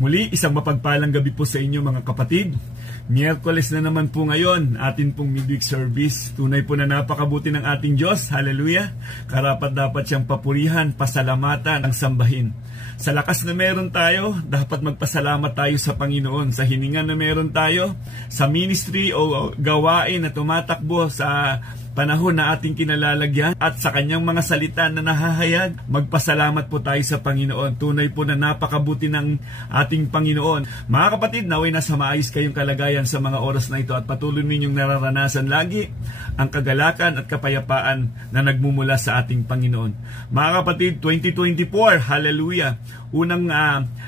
Muli, isang mapagpalang gabi po sa inyo mga kapatid. Miyerkules na naman po ngayon, atin pong midweek service. Tunay po na napakabuti ng ating Diyos. Hallelujah! Karapat dapat siyang papurihan, pasalamatan, ang sambahin. Sa lakas na meron tayo, dapat magpasalamat tayo sa Panginoon. Sa hininga na meron tayo, sa ministry o gawain na tumatakbo sa panahon na ating kinalalagyan at sa kanyang mga salita na nahahayag, magpasalamat po tayo sa Panginoon. Tunay po na napakabuti ng ating Panginoon. Mga kapatid, naway nasa maayos kayong kalagayan sa mga oras na ito at patuloy ninyong nararanasan lagi ang kagalakan at kapayapaan na nagmumula sa ating Panginoon. Mga kapatid, 2024, hallelujah! Unang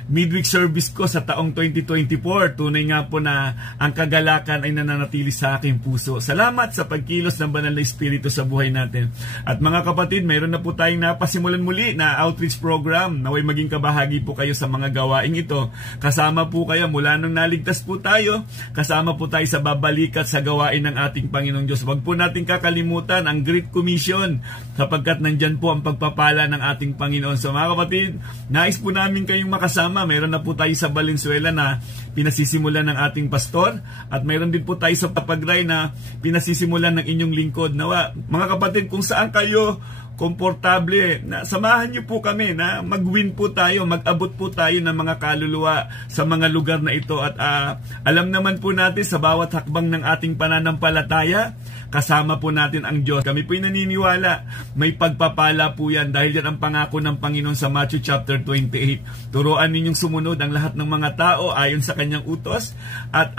midweek service ko sa taong 2024. Tunay nga po na ang kagalakan ay nananatili sa aking puso. Salamat sa pagkilos ng banal na Espiritu sa buhay natin. At mga kapatid, mayroon na po tayong napasimulan muli na outreach program. Naway maging kabahagi po kayo sa mga gawaing ito. Kasama po kayo mula nung naligtas po tayo. Kasama po tayo sa babalikat sa gawain ng ating Panginoong Diyos. Huwag po natin kakalimutan ang Great Commission sapagkat nandyan po ang pagpapala ng ating Panginoon. So mga kapatid, nais po namin kayong makasama. Mayroon na po tayo sa Valenzuela na pinasisimulan ng ating pastor at mayroon din po tayo sa Papagray na pinasisimulan ng inyong lingkod. Nawa, mga kapatid, kung saan kayo komportable, na samahan niyo po kami na mag-win po tayo, mag-abot po tayo ng mga kaluluwa sa mga lugar na ito. At alam naman po natin sa bawat hakbang ng ating pananampalataya, kasama po natin ang Diyos. Kami po'y naniniwala, may pagpapala po yan dahil yan ang pangako ng Panginoon sa Matthew chapter 28. Turuan ninyong sumunod ang lahat ng mga tao ayon sa kanyang utos at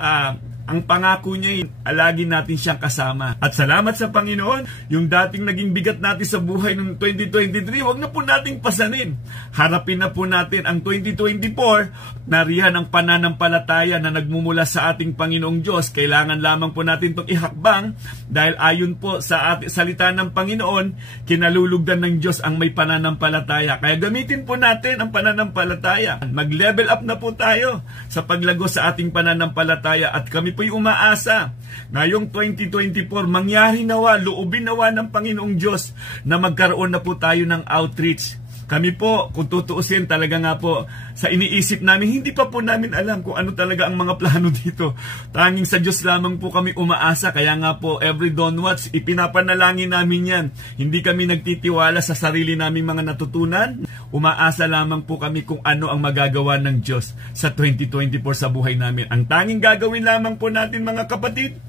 ang pangako niya, alagi natin siyang kasama. At salamat sa Panginoon, yung dating naging bigat natin sa buhay ng 2023, wag na po nating pasanin. Harapin na po natin ang 2024, nariyan ang pananampalataya na nagmumula sa ating Panginoong Diyos. Kailangan lamang po natin itong ihakbang dahil ayon po sa salita ng Panginoon, kinalulugdan ng Diyos ang may pananampalataya. Kaya gamitin po natin ang pananampalataya. Mag-level up na po tayo sa paglago sa ating pananampalataya at kami po'y umaasa ngayong 2024 mangyari nawa, loobin nawa ng Panginoong Diyos na magkaroon na po tayo ng outreach. Kami po, kung tutuusin talaga nga po, sa iniisip namin, hindi pa po namin alam kung ano talaga ang mga plano dito. Tanging sa Diyos lamang po kami umaasa, kaya nga po, every dawnwatch, ipinapanalangin namin yan. Hindi kami nagtitiwala sa sarili naming mga natutunan. Umaasa lamang po kami kung ano ang magagawa ng Diyos sa 2024 sa buhay namin. Ang tanging gagawin lamang po natin mga kapatid,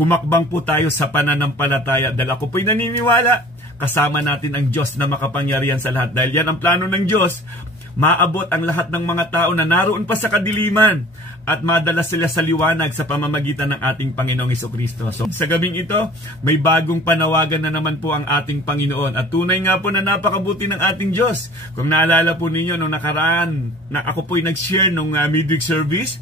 humakbang po tayo sa pananampalataya. Dahil ako po'y naniniwala, kasama natin ang Diyos na makapangyarihan sa lahat. Dahil yan ang plano ng Diyos, maabot ang lahat ng mga tao na naroon pa sa kadiliman at madala sila sa liwanag sa pamamagitan ng ating Panginoong Hesukristo. So, sa gabing ito, may bagong panawagan na naman po ang ating Panginoon. At tunay nga po na napakabuti ng ating Diyos. Kung naalala po ninyo, nung nakaraan, na ako po'y nag-share nung midweek service,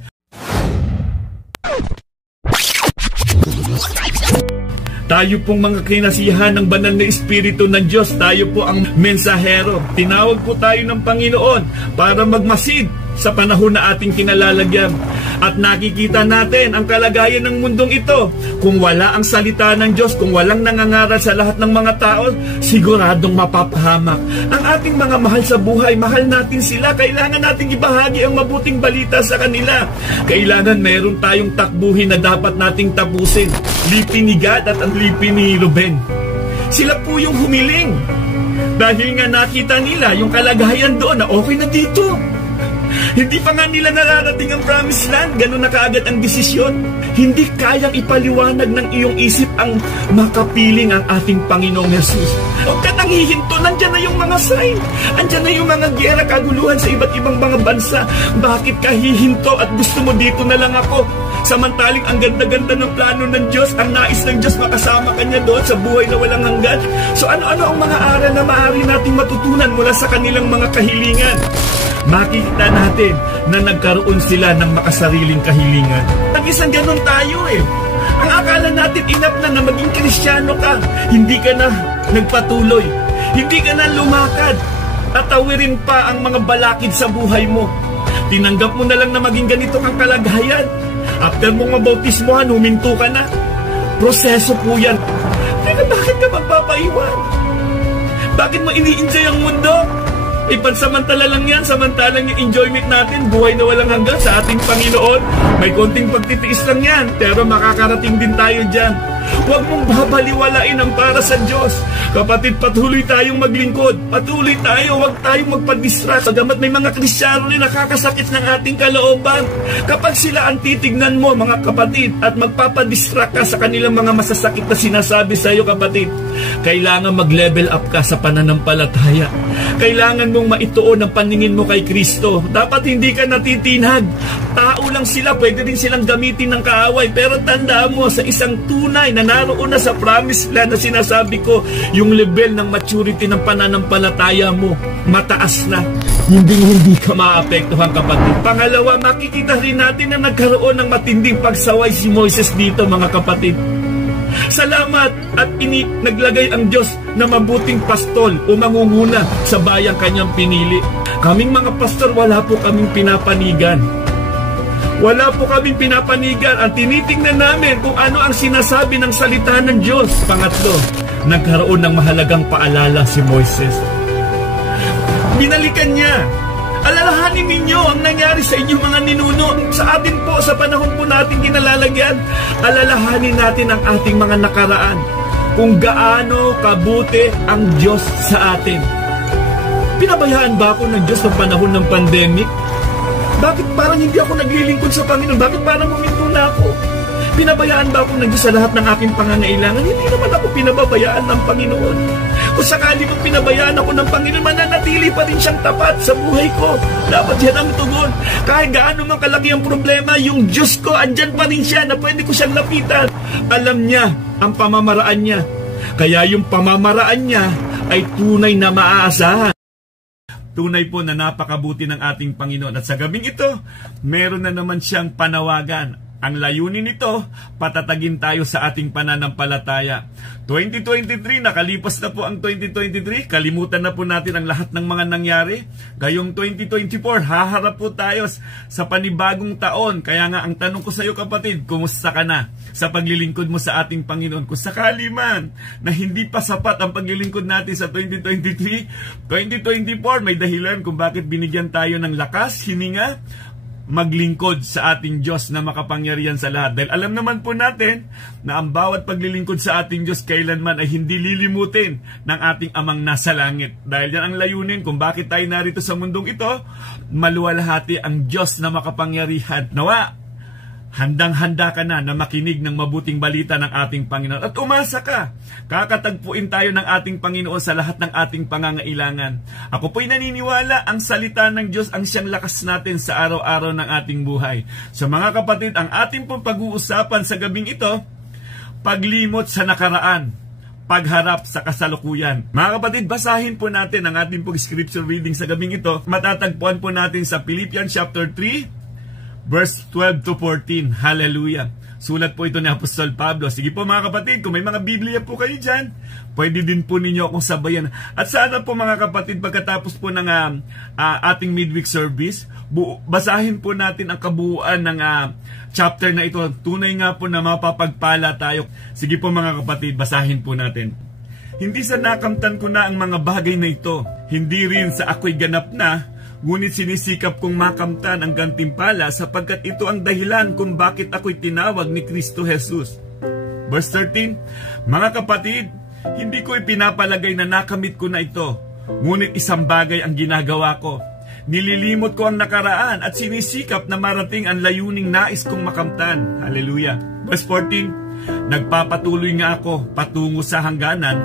tayo pong mga kinasihan ng banal na Espiritu ng Diyos, tayo po ang mensahero. Tinawag po tayo ng Panginoon para magmasid sa panahon na ating kinalalagyan. At nakikita natin ang kalagayan ng mundong ito. Kung wala ang salita ng Diyos, kung walang nangangaral sa lahat ng mga tao, siguradong mapapahamak. Ang ating mga mahal sa buhay, mahal natin sila. Kailangan nating ibahagi ang mabuting balita sa kanila. Kailangan meron tayong takbuhin na dapat nating tapusin. Lipin ni Gad at ang lipin ni Ruben. Sila po yung humiling. Dahil nga nakita nila yung kalagayan doon na okay na dito. Hindi pa nga nila nararating ang promised land, ganun na kaagad ang desisyon. Hindi kayang ipaliwanag ng iyong isip ang makapiling ang ating Panginoong Jesus. Huwag ka nang hihinto, nandyan na yung mga sign. Andyan na yung mga giyera, kaguluhan sa iba't ibang mga bansa. Bakit ka hihinto at gusto mo dito na lang ako? Samantaling ang ganda-ganda ng plano ng Diyos, ang nais ng Diyos makasama kanya doon sa buhay na walang hanggan. So ano-ano ang mga aral na maaari nating matutunan mula sa kanilang mga kahilingan? Makikita natin na nagkaroon sila ng makasariling kahilingan. Isang ganun tayo eh. Ang akala natin inap na maging Kristiyano ka. Hindi ka na nagpatuloy. Hindi ka na lumakad. Tatawirin pa ang mga balakid sa buhay mo. Tinanggap mo na lang na maging ganito kang kalagayan. After mong mabautismohan, huminto ka na. Proseso po yan. Teka, bakit ka magpapaiwan? Bakit mo ini-enjoy ang mundo? Ipansamantala lang yan, samantalang yung enjoyment natin, buhay na walang hanggan sa ating Panginoon. May konting pagtitiis lang yan, pero makakarating din tayo dyan. Huwag mong babaliwalain ang para sa Diyos. Kapatid, patuloy tayong maglingkod. Patuloy tayo, huwag tayong magpa-distract. Pagamat may mga Kristiyano na nakakasakit ng ating kalooban. Kapag sila ang titignan mo, mga kapatid, at magpapadistract ka sa kanilang mga masasakit na sinasabi sa iyo, kapatid, kailangan mag-level up ka sa pananampalataya. Kailangan mong maituon ang paningin mo kay Kristo. Dapat hindi ka natitinag. Tao lang sila, pwede rin silang gamitin ng kaaway. Pero tandaan mo, sa isang tunay na naroon na sa promised land na sinasabi ko, yung level ng maturity ng pananampalataya mo, mataas na. Hindi ka maapektuhan, kapatid. Pangalawa, makikita rin natin na nagkaroon ng matinding pagsaway si Moises dito, mga kapatid. Salamat at naglagay ang Diyos na mabuting pastol o mangunguna sa bayang kanyang pinili. Kaming mga pastor, wala po kaming pinapanigan. Wala po kaming pinapanigan at tinitingnan namin kung ano ang sinasabi ng salita ng Diyos. Pangatlo, nagkaroon ng mahalagang paalala si Moises. Binalikan niya. Alalahanin ninyo ang nangyari sa inyong mga ninuno. Sa atin po, sa panahon po natin kinalalagyan, alalahanin natin ang ating mga nakaraan. Kung gaano kabuti ang Diyos sa atin. Pinabayaan ba ako ng Diyos ng panahon ng pandemic? Bakit parang hindi ako naglilingkod sa Panginoon? Bakit parang huminto na ako? Pinabayaan ba ako ng Diyos sa lahat ng aking pangangailangan? Hindi naman ako pinababayaan ng Panginoon. Kung sakali mo pinabayaan ako ng Panginoon, mananatili pa rin siyang tapat sa buhay ko. Dapat yan ang tugon. Kahit gaano man kalaki ang problema, yung Diyos ko, andyan pa rin siya na pwede ko siyang lapitan. Alam niya ang pamamaraan niya. Kaya yung pamamaraan niya ay tunay na maaasahan. Tunay po na napakabuti ng ating Panginoon. At sa gabing ito, meron na naman siyang panawagan. Ang layunin nito, patatagin tayo sa ating pananampalataya. 2023, nakalipas na po ang 2023. Kalimutan na po natin ang lahat ng mga nangyari. Gayong 2024, haharap po tayo sa panibagong taon. Kaya nga, ang tanong ko sa iyo, kapatid, kumusta ka na sa paglilingkod mo sa ating Panginoon? Kung sakali man na hindi pa sapat ang paglilingkod natin sa 2023, 2024, may dahilan kung bakit binigyan tayo ng lakas, hininga, maglingkod sa ating Diyos na makapangyarihan sa lahat. Dahil alam naman po natin na ang bawat paglilingkod sa ating Diyos kailanman ay hindi lilimutin ng ating Amang nasa langit. Dahil yan ang layunin kung bakit tayo narito sa mundong ito, maluwalhati ang Diyos na makapangyarihan. Nawa, handang-handa ka na makinig ng mabuting balita ng ating Panginoon. At umasa ka, kakatagpuin tayo ng ating Panginoon sa lahat ng ating pangangailangan. Ako po'y naniniwala ang salita ng Diyos ang siyang lakas natin sa araw-araw ng ating buhay. So mga kapatid, ang ating pong pag-uusapan sa gabing ito, paglimot sa nakaraan, pagharap sa kasalukuyan. Mga kapatid, basahin po natin ang ating pong scripture reading sa gabing ito. Matatagpuan po natin sa Philippians chapter 3, verse 12 to 14. Hallelujah. Sulat po ito ni Apostol Pablo. Sige po mga kapatid, kung may mga Biblia po kayo dyan, pwede din po ninyo akong sabayan. At sana po mga kapatid, pagkatapos po ng ating midweek service, basahin po natin ang kabuuan ng chapter na ito. Tunay nga po na mapapagpala tayo. Sige po mga kapatid, basahin po natin. Hindi sa nakamtan ko na ang mga bagay na ito. Hindi rin sa ako'y ganap na, ngunit sinisikap kong makamtan ang gantimpala sapagkat ito ang dahilan kung bakit ako'y tinawag ni Kristo Jesus. Verse 13, mga kapatid, hindi ko ipinapalagay na nakamit ko na ito, ngunit isang bagay ang ginagawa ko. Nililimot ko ang nakaraan at sinisikap na marating ang layuning nais kong makamtan. Hallelujah. Verse 14, nagpapatuloy nga ako patungo sa hangganan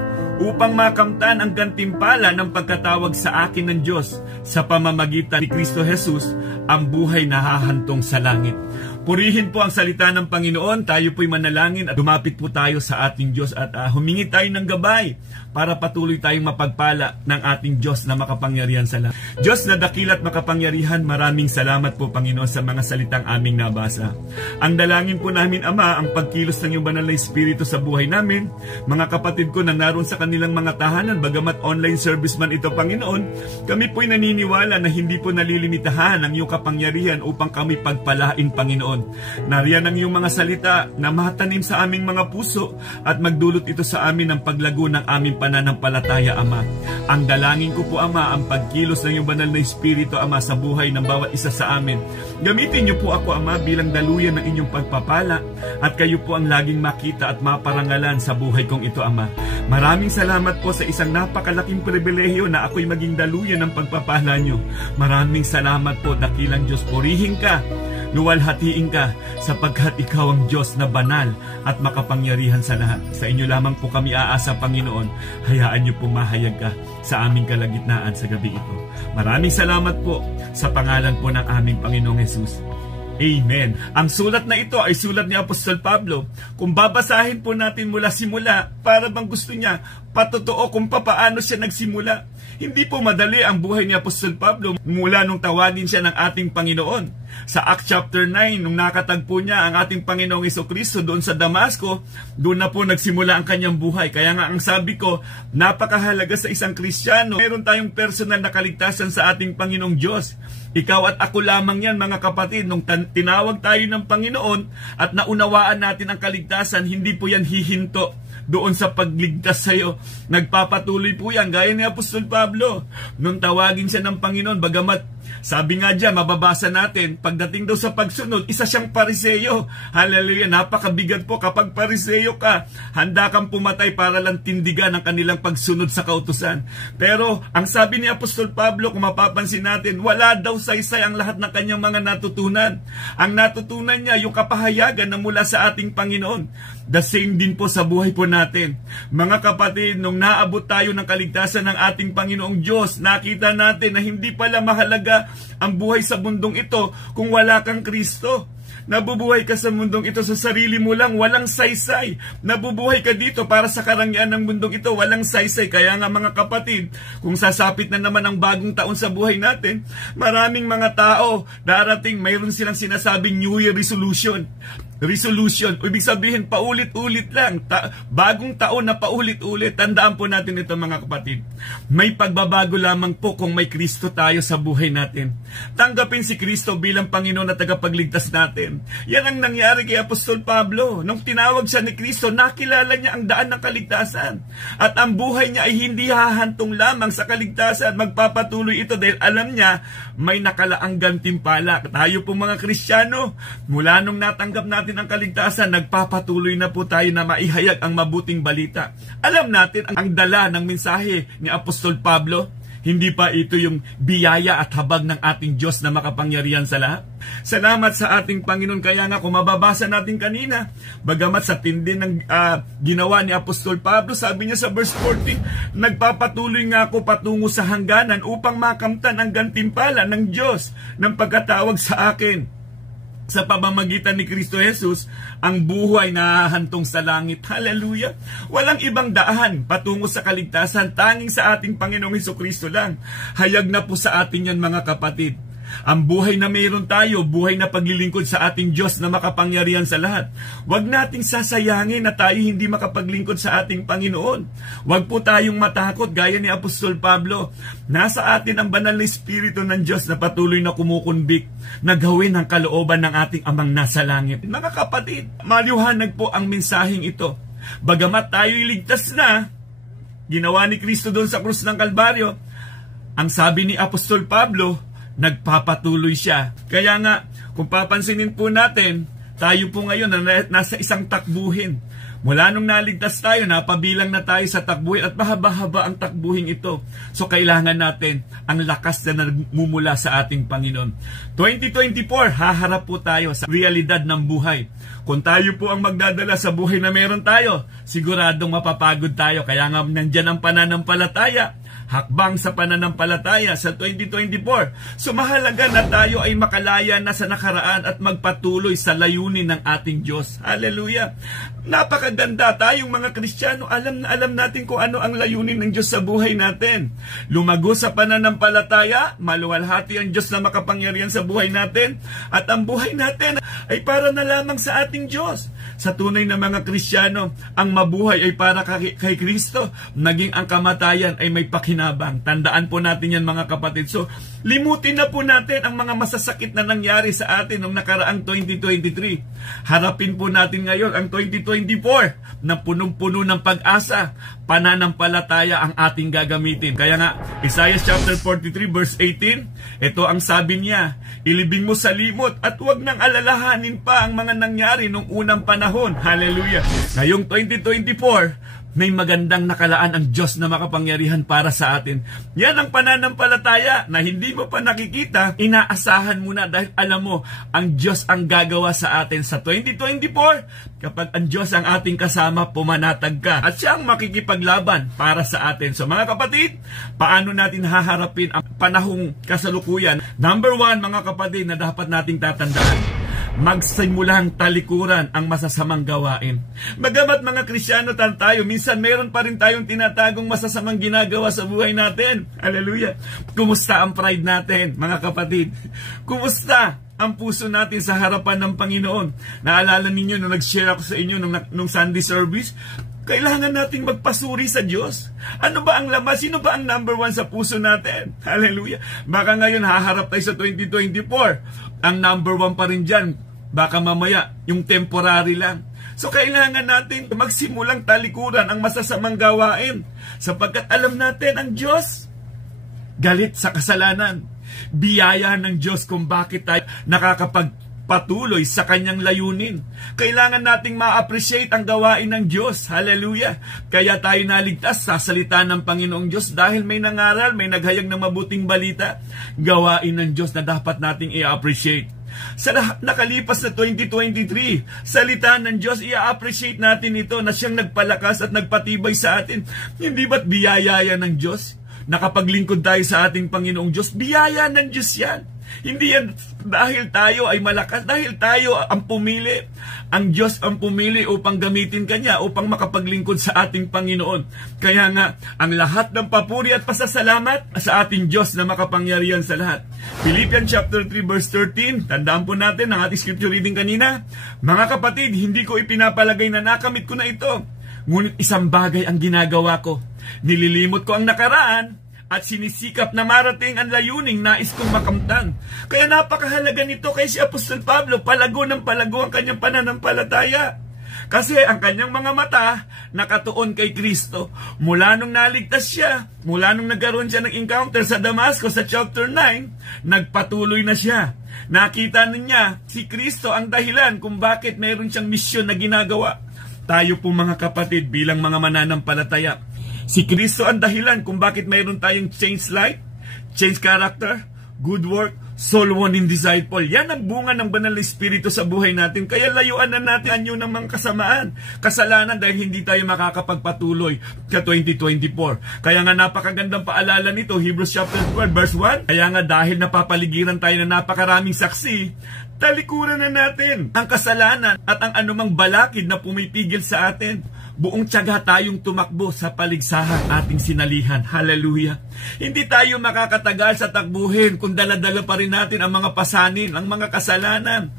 upang makamtan ang gantimpala ng pagkatawag sa akin ng Diyos sa pamamagitan ni Kristo Jesus, ang buhay na hahantong sa langit. Purihin po ang salita ng Panginoon. Tayo po'y manalangin at dumapit po tayo sa ating Diyos at humingi tayo ng gabay para patuloy tayong mapagpala ng ating Diyos na makapangyarihan sa lahat. Diyos na dakila at makapangyarihan, maraming salamat po Panginoon sa mga salitang aming nabasa. Ang dalangin po namin Ama, ang pagkilos ng iyong banal na Espiritu sa buhay namin, mga kapatid ko na naroon sa kanila kanilang mga tahanan. Bagamat online service man ito, Panginoon, kami po'y naniniwala na hindi po nalilimitahan ang iyong kapangyarihan upang kami pagpalain, Panginoon. Nariyan ang iyong mga salita na matanim sa aming mga puso at magdulot ito sa amin ng paglago ng aming pananampalataya, Ama. Ang dalangin ko po, Ama, ang pagkilos ng iyong banal na Espiritu, Ama, sa buhay ng bawat isa sa amin. Gamitin niyo po ako, Ama, bilang daluyan ng inyong pagpapala at kayo po ang laging makita at maparangalan sa buhay kong ito, Ama. Maraming salamat po sa isang napakalaking pribilehiyo na ako'y maging daluyan ng pagpapala niyo. Maraming salamat po, dakilang Diyos. Purihin ka, luwalhatiin ka, sapagkat ikaw ang Diyos na banal at makapangyarihan sa lahat. Sa inyo lamang po kami aasa, Panginoon. Hayaan niyo po mahayag ka sa aming kalagitnaan sa gabi ito. Maraming salamat po sa pangalan po ng aming Panginoong Jesus. Amen. Ang sulat na ito ay sulat ni Apostol Pablo. Kung babasahin po natin mula simula, para bang gusto niya patotoo kung papaano siya nagsimula. Hindi po madali ang buhay ni Apostol Pablo mula nung tawagin siya ng ating Panginoon. Sa Acts chapter 9, nung nakatagpo niya ang ating Panginoong Jesucristo doon sa Damasco, doon na po nagsimula ang kanyang buhay. Kaya nga ang sabi ko, napakahalaga sa isang Kristiyano. Meron tayong personal na kaligtasan sa ating Panginoong Diyos. Ikaw at ako lamang yan, mga kapatid. Nung tinawag tayo ng Panginoon at naunawaan natin ang kaligtasan, hindi po yan hihinto doon sa pagligtas sa iyo. Nagpapatuloy po yan, gaya ni Apostol Pablo. Nung tawagin siya ng Panginoon, bagamat sabi nga dyan, mababasa natin, pagdating daw sa pagsunod, isa siyang Pariseyo. Hallelujah, napakabigat po kapag Pariseyo ka. Handa kang pumatay para lang tindigan ang kanilang pagsunod sa kautusan. Pero ang sabi ni Apostol Pablo, kung mapapansin natin, wala daw saysay ang lahat ng kanyang mga natutunan. Ang natutunan niya, yung kapahayagan na mula sa ating Panginoon. The same din po sa buhay po natin. Mga kapatid, nung naabot tayo ng kaligtasan ng ating Panginoong Diyos, nakita natin na hindi pala mahalaga ang buhay sa mundong ito kung wala kang Kristo. Nabubuhay ka sa mundong ito sa sarili mo lang, walang saysay. Nabubuhay ka dito para sa karangyaan ng mundong ito, walang saysay. Kaya nga mga kapatid, kung sasapit na naman ang bagong taon sa buhay natin, maraming mga tao darating, mayroon silang sinasabing New Year resolution. Ibig sabihin, paulit-ulit lang. Bagong taon na paulit-ulit. Tandaan po natin ito, mga kapatid. May pagbabago lamang po kung may Kristo tayo sa buhay natin. Tanggapin si Kristo bilang Panginoon at tagapagligtas natin. Yan ang nangyari kay Apostol Pablo. Nung tinawag siya ni Kristo, nakilala niya ang daan ng kaligtasan. At ang buhay niya ay hindi hahantong lamang sa kaligtasan. Magpapatuloy ito dahil alam niya may nakalaang gantimpala. Tayo po mga Kristiyano, mula nung natanggap natin ang kaligtasan, nagpapatuloy na po tayo na maihayag ang mabuting balita. Alam natin ang dala ng mensahe ni Apostol Pablo. Hindi pa ito yung biyaya at habag ng ating Diyos na makapangyarihan sa lahat. Salamat sa ating Panginoon. Kaya nga kung mababasa natin kanina, bagamat sa tindi ng ginawa ni Apostol Pablo, sabi niya sa verse 40, nagpapatuloy nga ako patungo sa hangganan upang makamtan ang gantimpala ng Diyos ng pagkatawag sa akin. Sa pamamagitan ni Kristo Jesus, ang buhay na hantong sa langit. Hallelujah! Walang ibang daan patungo sa kaligtasan, tanging sa ating Panginoong Hesukristo lang. Hayag na po sa atin yan, mga kapatid. Ang buhay na mayroon tayo, buhay na paglilingkod sa ating Diyos na makapangyarihan sa lahat. Huwag nating sasayangin na tayo hindi makapaglingkod sa ating Panginoon. Huwag po tayong matakot gaya ni Apostol Pablo. Nasa atin ang banal na Espiritu ng Diyos na patuloy na kumukunbik na gawin ang kalooban ng ating Amang nasa langit. Mga kapatid, maliwanag po ang mensaheng ito. Bagamat tayo'y ligtas na, ginawa ni Kristo doon sa krus ng Kalbaryo, ang sabi ni Apostol Pablo, nagpapatuloy siya. Kaya nga, kung papansinin po natin, tayo po ngayon na nasa isang takbuhin. Mula nung naligtas tayo, napabilang na tayo sa takbuhin at mahaba-haba ang takbuhin ito. So kailangan natin ang lakas na nagmumula sa ating Panginoon. 2024, haharap po tayo sa realidad ng buhay. Kung tayo po ang magdadala sa buhay na meron tayo, siguradong mapapagod tayo. Kaya nga nandyan ang pananampalataya. hakbang sa pananampalataya sa 2024. So mahalaga na tayo ay makalaya na sa nakaraan at magpatuloy sa layunin ng ating Diyos. Hallelujah! Napakaganda, tayong mga Kristiyano, alam na alam natin kung ano ang layunin ng Diyos sa buhay natin. Lumago sa pananampalataya, maluwalhati ang Diyos na makapangyarihan sa buhay natin, at ang buhay natin ay para na lamang sa ating Diyos. Sa tunay na mga Kristiyano, ang mabuhay ay para kay Kristo, naging ang kamatayan ay may pakinabang. Tandaan po natin yan, mga kapatid. So, limutin na po natin ang mga masasakit na nangyari sa atin noong nakaraang 2023. Harapin po natin ngayon ang 2024 na punong-puno ng pag-asa, pananampalataya ang ating gagamitin. Kaya nga, Isaiah chapter 43 verse 18, ito ang sabi niya, ilibing mo sa limot at huwag nang alalahanin pa ang mga nangyari noong unang panahon. Hallelujah! Ngayong 2024, may magandang nakalaan ang Diyos na makapangyarihan para sa atin. Yan ang pananampalataya na hindi mo pa nakikita, inaasahan mo na dahil alam mo, ang Diyos ang gagawa sa atin sa 2024. Kapag ang Diyos ang ating kasama, pumanatag ka. At siya ang makikipaglaban para sa atin. So mga kapatid, paano natin haharapin ang panahong kasalukuyan? Number 1, mga kapatid, na dapat nating tatandaan, magsimulang talikuran ang masasamang gawain. Bagamat mga Kristiyano tayo, minsan meron pa rin tayong tinatagong masasamang ginagawa sa buhay natin. Hallelujah! Kumusta ang pride natin, mga kapatid? Kumusta ang puso natin sa harapan ng Panginoon? Naalala ninyo nung nag-share ako sa inyo nung Sunday service, kailangan nating magpasuri sa Diyos. Ano ba ang laman? Sino ba ang number 1 sa puso natin? Hallelujah! Baka ngayon haharap tayo sa 2024. Ang number 1 pa rin dyan, baka mamaya yung temporary lang. So kailangan natin magsimulang talikuran ang masasamang gawain, sapagkat alam natin ang Diyos galit sa kasalanan. Biyaya ng Diyos kung bakit tayo nakakapagpatuloy sa kanyang layunin. Kailangan nating ma-appreciate ang gawain ng Diyos. Hallelujah! Kaya tayo naligtas sa salita ng Panginoong Diyos dahil may nangaral, may naghayag ng mabuting balita. Gawain ng Diyos na dapat nating i-appreciate. Sa nakalipas na 2023, salita ng Diyos, i-appreciate natin ito na siyang nagpalakas at nagpatibay sa atin. Hindi ba't biyaya ng Diyos? Nakapaglingkod tayo sa ating Panginoong Diyos, biyaya ng Diyos yan. Hindi yan dahil tayo ay malakas, dahil tayo ang pumili. Ang Diyos ang pumili upang gamitin Kanya, upang makapaglingkod sa ating Panginoon. Kaya nga, ang lahat ng papuri at pasasalamat sa ating Diyos na makapangyarihan sa lahat. Philippians chapter 3 verse 13, tandaan po natin ang ating scripture reading kanina. Mga kapatid, hindi ko ipinapalagay na nakamit ko na ito. Ngunit isang bagay ang ginagawa ko. Nililimot ko ang nakaraan at sinisikap na marating ang layuning nais kong makamtan. Kaya napakahalaga nito kay si Apostol Pablo, palago ng palago ang kanyang pananampalataya. Kasi ang kanyang mga mata nakatuon kay Kristo. Mula nung naligtas siya, mula nung nagkaroon siya ng encounter sa Damascus sa chapter 9, nagpatuloy na siya. Nakita niya si Kristo ang dahilan kung bakit mayroon siyang misyon na ginagawa. Tayo po mga kapatid bilang mga mananampalataya, si Kristo ang dahilan kung bakit mayroon tayong change life, change character, good work, soul winning disciple. Yan ang bunga ng banal na Espiritu sa buhay natin. Kaya layuan na natin anyo ng mga kasamaan, kasalanan, dahil hindi tayo makakapagpatuloy sa 2024. Kaya nga napakagandang paalala nito, Hebrews chapter 12 verse 1. Kaya nga dahil napapaligiran tayo na napakaraming saksi, talikuran na natin ang kasalanan at ang anumang balakid na pumipigil sa atin. Buong tiyaga tayong tumakbo sa paligsahan ating sinalihan. Hallelujah! Hindi tayo makakatagal sa takbuhin kung dala-dala pa rin natin ang mga pasanin, ang mga kasalanan,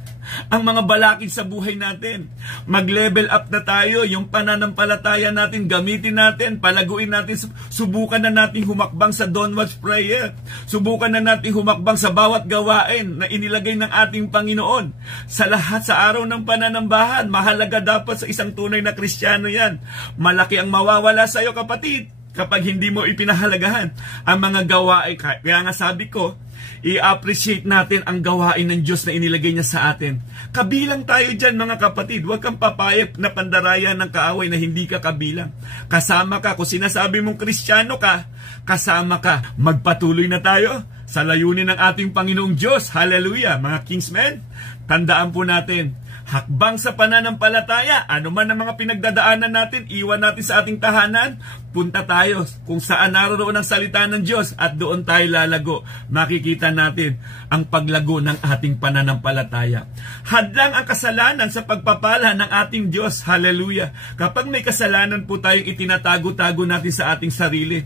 ang mga balakid sa buhay natin. Mag-level up na tayo, yung pananampalataya natin, gamitin natin, palaguin natin, subukan na natin humakbang sa downwards prayer. Subukan na natin humakbang sa bawat gawain na inilagay ng ating Panginoon. Sa lahat sa araw ng pananambahan, mahalaga dapat sa isang tunay na Kristiyano yan. Malaki ang mawawala sa iyo, kapatid, kapag hindi mo ipinahalagahan ang mga gawain. Kaya nga sabi ko, i-appreciate natin ang gawain ng Diyos na inilagay niya sa atin. Kabilang tayo dyan, mga kapatid. Huwag kang papayag na pandarayan ng kaaway na hindi ka kabilang. Kasama ka. Kung sinasabi mong Kristiyano ka, kasama ka. Magpatuloy na tayo sa layunin ng ating Panginoong Diyos. Hallelujah! Mga Kingsmen, tandaan po natin, Hakbang sa pananampalataya. Ano man ang mga pinagdadaanan natin, iwan natin sa ating tahanan, punta tayo kung saan naroon ang salita ng Diyos at doon tayo lalago. Makikita natin ang paglago ng ating pananampalataya. Hadlang ang kasalanan sa pagpapala ng ating Diyos. Hallelujah. Kapag may kasalanan po tayong itinatago-tago natin sa ating sarili,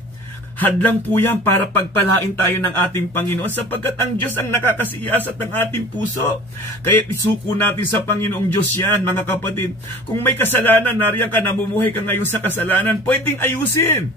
hadlang po yan para pagpalain tayo ng ating Panginoon sapagkat ang Diyos ang nakakasiyasat ng ating puso. Kaya isuko natin sa Panginoong Diyos yan, mga kapatid. Kung may kasalanan, nariyan ka, namumuhay ka ngayon sa kasalanan, pwedeng ayusin.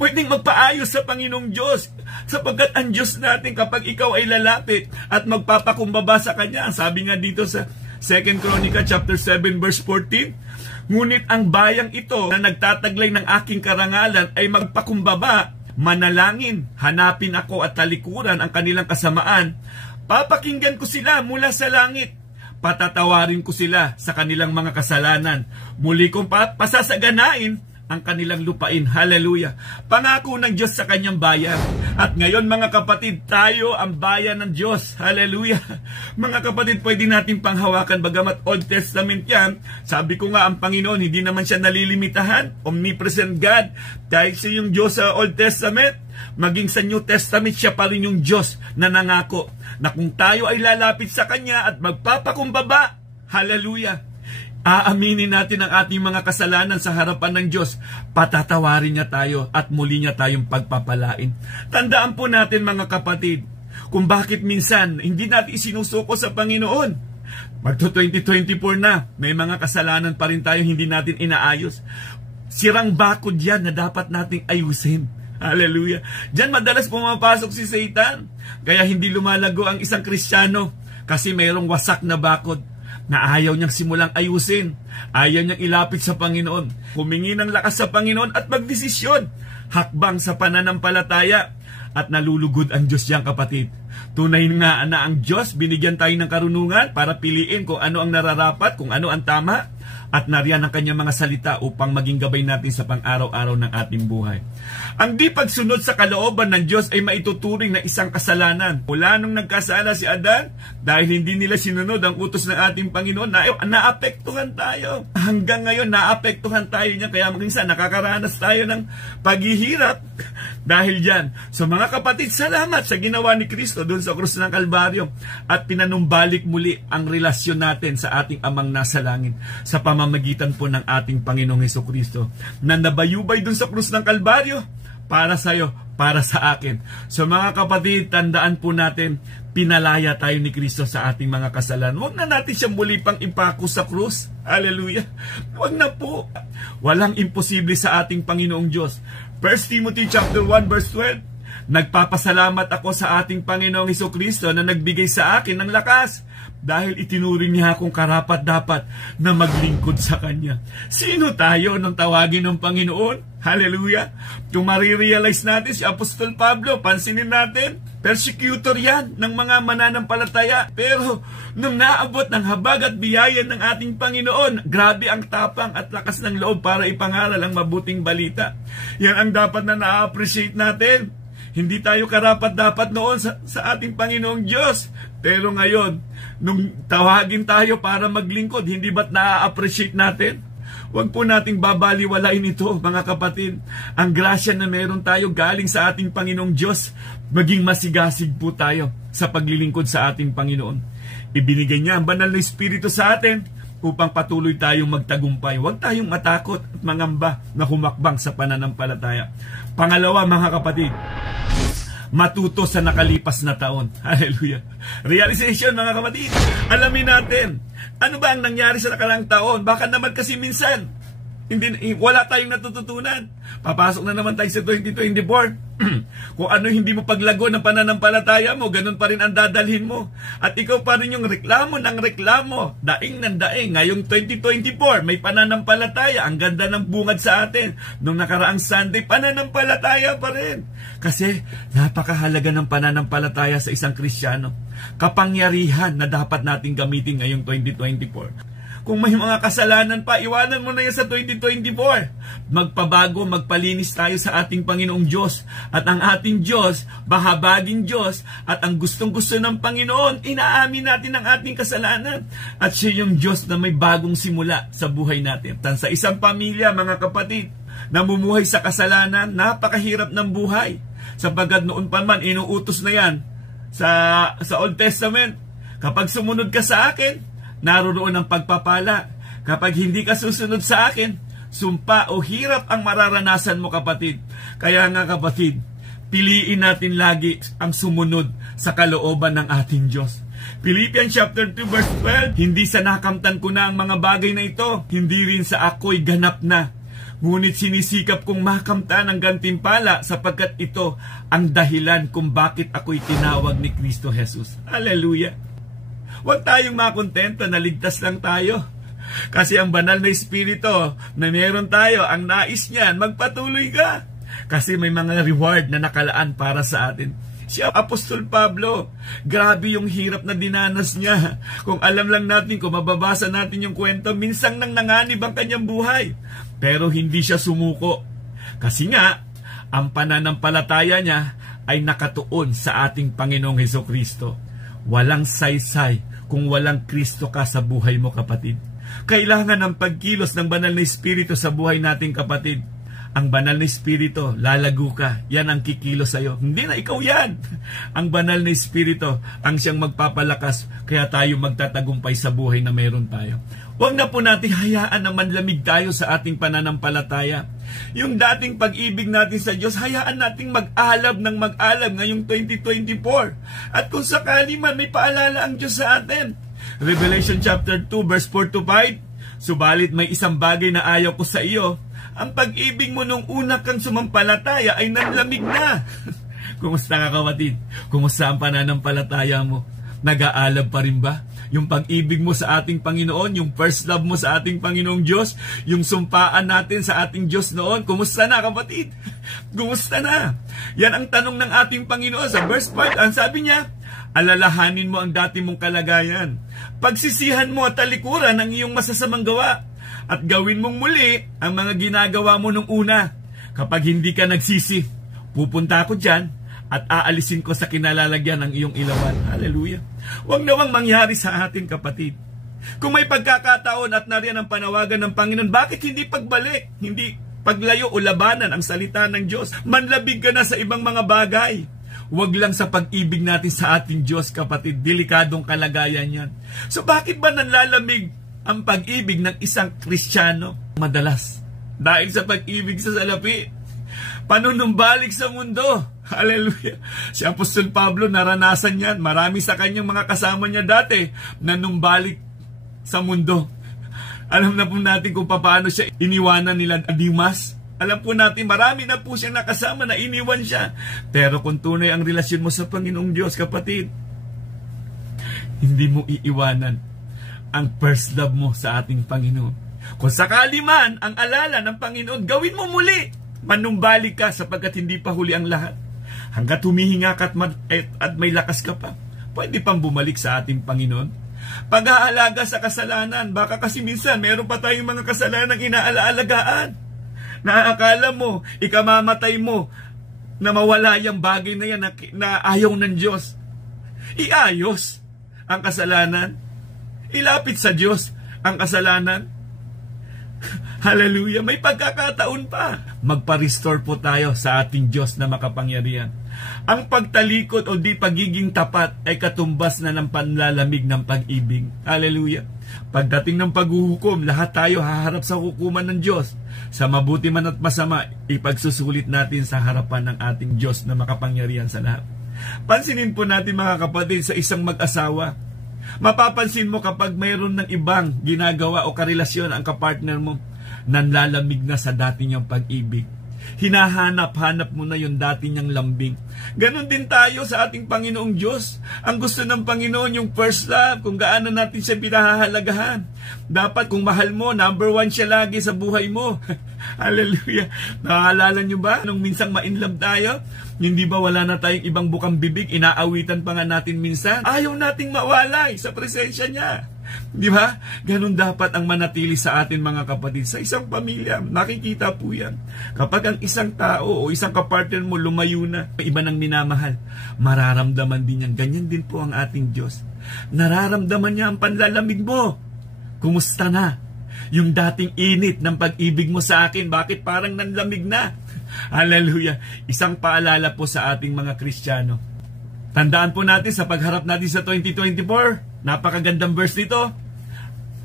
Pwedeng magpaayos sa Panginoong Diyos. Sapagkat ang Diyos natin, kapag ikaw ay lalapit at magpapakumbaba sa Kanya, sabi nga dito sa 2 Chronicles chapter 7 verse 14, ngunit ang bayang ito na nagtataglay ng aking karangalan ay magpakumbaba, manalangin, hanapin ako at talikuran ang kanilang kasamaan. Papakinggan ko sila mula sa langit. Patatawarin ko sila sa kanilang mga kasalanan. Muli kong pasasaganain ang kanilang lupain. Hallelujah. Pangako ng Diyos sa kanyang bayan. At ngayon mga kapatid, tayo ang bayan ng Diyos. Hallelujah. Mga kapatid, pwede natin panghawakan bagamat Old Testament yan. Sabi ko nga, ang Panginoon, hindi naman siya nalilimitahan. Omnipresent God. Dahil siya yung Diyos sa Old Testament, maging sa New Testament, siya pa rin yung Diyos na nangako na kung tayo ay lalapit sa Kanya at magpapakumbaba, hallelujah, aaminin natin ang ating mga kasalanan sa harapan ng Diyos, patatawarin niya tayo at muli niya tayong pagpapalain. Tandaan po natin mga kapatid, kung bakit minsan hindi natin isinusuko sa Panginoon. Magto 2024 na, may mga kasalanan pa rin tayo hindi natin inaayos. Sirang bakod yan na dapat nating ayusin. Hallelujah. Diyan madalas pumapasok si Satan. Kaya hindi lumalago ang isang Kristiyano kasi mayroong wasak na bakod na ayaw niyang simulang ayusin. Ayaw niyang ilapit sa Panginoon. Humingi ng lakas sa Panginoon at magdesisyon. Hakbang sa pananampalataya. At nalulugod ang Diyos diyang kapatid. Tunay nga na ang Diyos, binigyan tayo ng karunungan para piliin kung ano ang nararapat, kung ano ang tama. At nariyan ang kanyang mga salita upang maging gabay natin sa pang-araw-araw ng ating buhay. Ang di pagsunod sa kalooban ng Diyos ay maituturing na isang kasalanan. Mula nung nagkasala si Adan, dahil hindi nila sinunod ang utos ng ating Panginoon, naapektuhan tayo. Hanggang ngayon, naapektuhan tayo niya. Kaya minsan nakakaranas tayo ng paghihirap dahil dyan. So mga kapatid, salamat sa ginawa ni Kristo doon sa krus ng Kalbaryo at pinanumbalik muli ang relasyon natin sa ating Amang nasa langit sa pamamagitan po ng ating Panginoong Hesukristo na nabayubay doon sa krus ng Kalbaryo para sa iyo, para sa akin. So mga kapatid, tandaan po natin, pinalaya tayo ni Kristo sa ating mga kasalanan. Huwag na natin siyang muli pang ipako sa krus. Hallelujah. Huwag na po. Walang imposible sa ating Panginoong Diyos. 1 Timothy chapter 1 verse 12, nagpapasalamat ako sa ating Panginoong Hesukristo na nagbigay sa akin ng lakas dahil itinuring niya akong karapat-dapat na maglingkod sa Kanya. Sino tayo nung tawagin ng Panginoon? Hallelujah! Kung marirealize natin si Apostol Pablo, pansinin natin, persecutor yan ng mga mananampalataya. Pero nung naabot ng habag at biyaya ng ating Panginoon, grabe ang tapang at lakas ng loob para ipangaral ang mabuting balita. Yan ang dapat na na-appreciate natin. Hindi tayo karapat-dapat noon sa ating Panginoong Diyos. Pero ngayon, nung tawagin tayo para maglingkod, hindi ba't na-appreciate natin? Huwag po nating babaliwalain ito, mga kapatid. Ang grasya na meron tayo galing sa ating Panginoong Diyos, maging masigasig po tayo sa paglilingkod sa ating Panginoon. Ibinigay niya ang banal na Espiritu sa atin upang patuloy tayong magtagumpay. Huwag tayong matakot at mangamba na humakbang sa pananampalataya. Pangalawa, mga kapatid, matuto sa nakalipas na taon. Hallelujah. Realization, mga kapatid. Alamin natin, ano ba ang nangyari sa nakaraang taon? Baka naman kasi minsan, wala tayong natututunan. Papasok na naman tayo sa 2024. Kung ano hindi mo paglago ng pananampalataya mo, ganun pa rin ang dadalhin mo. At ikaw pa rin yung reklamo ng reklamo, daing ng daing. Ngayong 2024, may pananampalataya. Ang ganda ng bungad sa atin. Nung nakaraang Sunday, pananampalataya pa rin. Kasi napakahalaga ng pananampalataya sa isang Kristiyano. Kapangyarihan na dapat nating gamitin ngayong 2024. Kung may mga kasalanan pa, iwanan mo na yan sa 2024. Magpabago, magpalinis tayo sa ating Panginoong Diyos. At ang ating Diyos, mahabaging Diyos, at ang gustong-gusto ng Panginoon, inaamin natin ang ating kasalanan. At siya yung Diyos na may bagong simula sa buhay natin. At sa isang pamilya, mga kapatid, namumuhay sa kasalanan, napakahirap ng buhay. Sapagkat noon pa man, inuutos na yan sa Old Testament. Kapag sumunod ka sa akin, naroon ang pagpapala. Kapag hindi ka susunod sa akin, sumpa o hirap ang mararanasan mo, kapatid. Kaya nga, kapatid, piliin natin lagi ang sumunod sa kalooban ng ating Diyos. Philippians chapter 2 verse 12, hindi sa nakamtan ko na ang mga bagay na ito, hindi rin sa ako'y ganap na. Ngunit sinisikap kong makamtan ang gantimpala sapagkat ito ang dahilan kung bakit ako'y tinawag ni Kristo Jesus. Hallelujah! Huwag tayong makontento na ligtas lang tayo. Kasi ang banal na Espiritu na meron tayo, ang nais niyan, magpatuloy ka. Kasi may mga reward na nakalaan para sa atin. Si Apostol Pablo, grabe yung hirap na dinanas niya. Kung alam lang natin, kung mababasa natin yung kwento, minsan nang nanganib ang kanyang buhay. Pero hindi siya sumuko. Kasi nga, ang pananampalataya niya ay nakatuon sa ating Panginoong Hesukristo. Walang saysay kung walang Kristo ka sa buhay mo, kapatid. Kailangan ng pagkilos ng banal na Espiritu sa buhay natin, kapatid. Ang banal na Espiritu, lalago ka. Yan ang kikilos sa'yo. Hindi na ikaw yan. Ang banal na Espiritu ang siyang magpapalakas, kaya tayo magtatagumpay sa buhay na meron tayo. Huwag na po natin hayaan na manlamig tayo sa ating pananampalataya. Yung dating pag-ibig natin sa Diyos, hayaan nating mag-alab ng mag-alab ngayong 2024. At kung sakali man may paalala ang Diyos sa atin. Revelation chapter 2 verse 4 to 5, subalit may isang bagay na ayaw ko sa iyo. Ang pag-ibig mo nung una kang sumampalataya ay nanlamig na. Kumusta ka, kapatid? Kumusta ang pananampalataya mo? Nag-aalab pa rin ba? Yung pag-ibig mo sa ating Panginoon, yung first love mo sa ating Panginoong Diyos, yung sumpaan natin sa ating Diyos noon, kumusta na, kapatid? Kumusta na? Yan ang tanong ng ating Panginoon sa verse 5. Ang sabi niya, alalahanin mo ang dati mong kalagayan. Pagsisihan mo at talikuran ang iyong masasamang gawa. At gawin mong muli ang mga ginagawa mo nung una. Kapag hindi ka nagsisi, pupunta ako dyan at aalisin ko sa kinalalagyan ng iyong ilawan. Hallelujah. Huwag nawang mangyari sa atin, kapatid. Kung may pagkakataon at nariyan ang panawagan ng Panginoon, bakit hindi pagbalik? Hindi paglayo o labanan ang salita ng Diyos. Manlabig ka na sa ibang mga bagay. Huwag lang sa pag-ibig natin sa ating Diyos, kapatid. Delikadong kalagayan yan. So bakit ba nanlalamig ang pag-ibig ng isang Kristiyano? Madalas, dahil sa pag-ibig sa salapi, panunumbalik sa mundo. Hallelujah. Si Apostol Pablo, naranasan yan. Marami sa kanyang mga kasama niya dati na numbalik sa mundo. Alam na po natin kung paano siya iniwanan nila Dimas. Alam po natin, marami na po siya nakasama na iniwan siya. Pero kung tunay ang relasyon mo sa Panginoong Diyos, kapatid, hindi mo iiwanan ang first love mo sa ating Panginoon. Kung sakali man ang alala ng Panginoon, gawin mo muli. Manumbalik ka sapagkat hindi pa huli ang lahat. Hanggat humihinga ka at may lakas ka pa, pwede pang bumalik sa ating Panginoon. Pag-aalaga sa kasalanan, baka kasi minsan meron pa tayong mga kasalanang inaalagaan. Naakala mo, ikamamatay mo na mawala yung bagay na yan na ayaw ng Diyos. Iayos ang kasalanan. Ilapit sa Diyos ang kasalanan. Hallelujah! May pagkakataon pa. Magpa-restore po tayo sa ating Diyos na makapangyarihan. Ang pagtalikod o di pagiging tapat ay katumbas na ng panlalamig ng pag-ibig. Hallelujah! Pagdating ng paghuhukom, lahat tayo haharap sa hukuman ng Diyos. Sa mabuti man at masama, ipagsusulit natin sa harapan ng ating Diyos na makapangyarihan sa lahat. Pansinin po natin, mga kapatid, sa isang mag-asawa. Mapapansin mo kapag mayroon ng ibang ginagawa o karelasyon ang kapartner mo, nanlalamig na sa dati niyang pag-ibig. Hinahanap-hanap mo na yung dati niyang lambing. Ganon din tayo sa ating Panginoong Diyos. Ang gusto ng Panginoon yung first love, kung gaano natin siya pinahahalagahan. Dapat kung mahal mo, number 1 siya lagi sa buhay mo. Hallelujah. Nakaalala niyo ba nung minsang ma-inlove tayo? Hindi ba wala na tayong ibang bukang bibig? Inaawitan pa nga natin minsan. Ayaw nating mawalay sa presensya niya. Di ba? Ganun dapat ang manatili sa atin mga kapatid. Sa isang pamilya, nakikita po yan. Kapag ang isang tao o isang kapartner mo lumayo na, iba nang minamahal, mararamdaman din yan. Ganyan din po ang ating Diyos. Nararamdaman niya ang panlalamig mo. Kumusta na? Yung dating init ng pag-ibig mo sa akin, bakit parang nanlamig na? Hallelujah! Isang paalala po sa ating mga Kristiyano. Tandaan po natin sa pagharap natin sa 2024, napakagandang verse nito.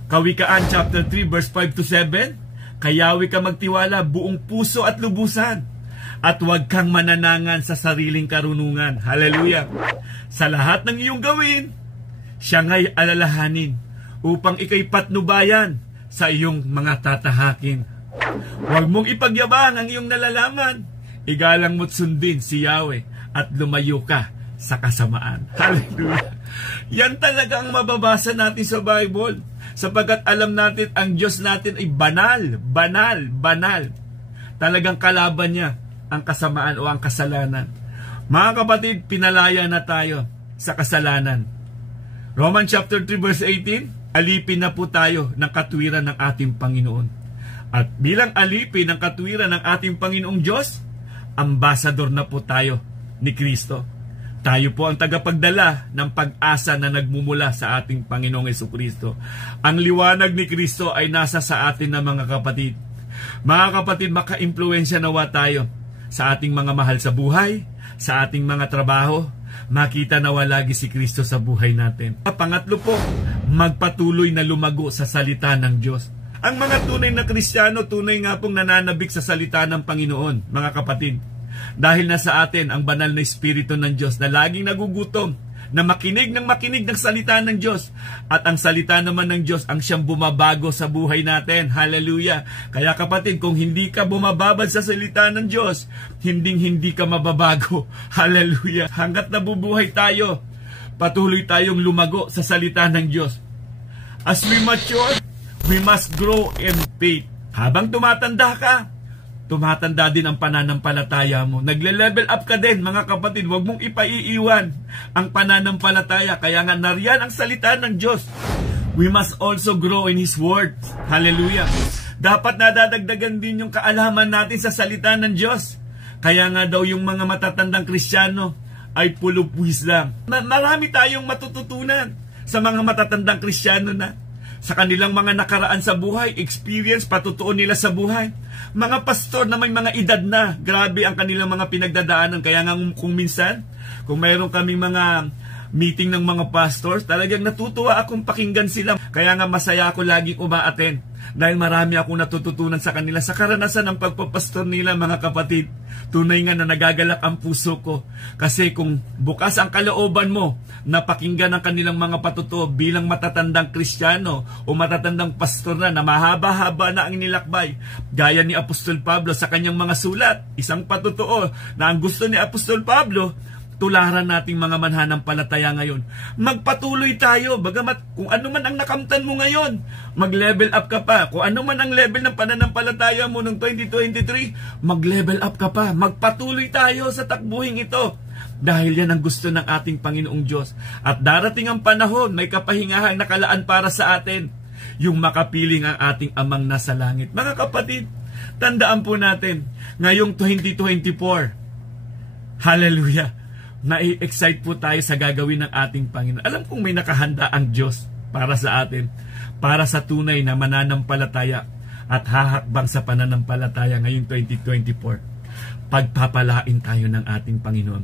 Kawikaan chapter 3 verse 5 to 7. Kayawi ka magtiwala buong puso at lubusan, at huwag kang mananangan sa sariling karunungan. Hallelujah! Sa lahat ng iyong gawin, siya nga'y alalahanin upang ika'y patnubayan sa iyong mga tatahakin. Huwag mong ipagyabang ang iyong nalalaman. Igalang mo't sundin si Yahweh at lumayo ka sa kasamaan. Hallelujah! Yan talaga ang mababasa natin sa Bible. Sapagkat alam natin ang Diyos natin ay banal, banal, banal. Talagang kalaban niya ang kasamaan o ang kasalanan. Mga kapatid, pinalaya na tayo sa kasalanan. Romans chapter 3 verse 18, alipin na po tayo ng katwiran ng ating Panginoon. At bilang alipin ng katwiran ng ating Panginoong Diyos, ambasador na po tayo ni Kristo. Tayo po ang tagapagdala ng pag-asa na nagmumula sa ating Panginoong Jesucristo. Ang liwanag ni Kristo ay nasa sa atin na mga kapatid. Mga kapatid, maka-impluensya nawa tayo sa ating mga mahal sa buhay, sa ating mga trabaho. Makita nawa lagi si Kristo sa buhay natin. Pangatlo po, magpatuloy na lumago sa salita ng Diyos. Ang mga tunay na Kristiyano, tunay nga pong nananabik sa salita ng Panginoon, mga kapatid. Dahil nasa atin ang banal na Espiritu ng Diyos na laging nagugutom na makinig ng salita ng Diyos. At ang salita naman ng Diyos ang siyang bumabago sa buhay natin. Hallelujah! Kaya kapatid, kung hindi ka bumababad sa salita ng Diyos, hindi ka mababago. Hallelujah! Hanggat nabubuhay tayo, patuloy tayong lumago sa salita ng Diyos. As we mature, we must grow in faith. Habang tumatanda ka, tumatanda din ang pananampalataya mo. Nagle-level up ka din, mga kapatid. Huwag mong ipaiiwan ang pananampalataya. Kaya nga nariyan ang salita ng Diyos. We must also grow in His Word. Hallelujah! Dapat nadadagdagan din yung kaalaman natin sa salita ng Diyos. Kaya nga daw yung mga matatandang Kristiyano ay full of wisdom. Marami tayong matututunan sa mga matatandang Kristiyano na sa kanilang mga nakaraan sa buhay, experience, patutuon nila sa buhay. Mga pastor na may mga edad na, grabe ang kanilang mga pinagdadaanan. Kaya nga kung minsan, kung mayroon kaming mga meeting ng mga pastors, talagang natutuwa akong pakinggan sila. Kaya nga masaya ako laging umaaten. Dahil marami akong natututunan sa kanila sa karanasan ng pagpapastor nila, mga kapatid. Tunay nga na nagagalak ang puso ko. Kasi kung bukas ang kalooban mo na pakinggan ang kanilang mga patutuo bilang matatandang Kristiyano o matatandang pastor na mahaba-haba na ang nilakbay, gaya ni Apostol Pablo sa kanyang mga sulat, isang patutuo na ang gusto ni Apostol Pablo, tularan nating mga mananampalataya ngayon. Magpatuloy tayo, bagamat kung ano man ang nakamtan mo ngayon, mag-level up ka pa. Kung ano man ang level ng pananampalataya mo noong 2023, mag-level up ka pa. Magpatuloy tayo sa takbuhin ito. Dahil yan ang gusto ng ating Panginoong Diyos. At darating ang panahon, may kapahingahang nakalaan para sa atin, yung makapiling ang ating Amang nasa langit. Mga kapatid, tandaan po natin, ngayong 2024, hallelujah, na-excite po tayo sa gagawin ng ating Panginoon. Alam kong may nakahanda ang Diyos para sa atin, para sa tunay na mananampalataya at hahakbang sa pananampalataya ngayong 2024. Pagpapalain tayo ng ating Panginoon.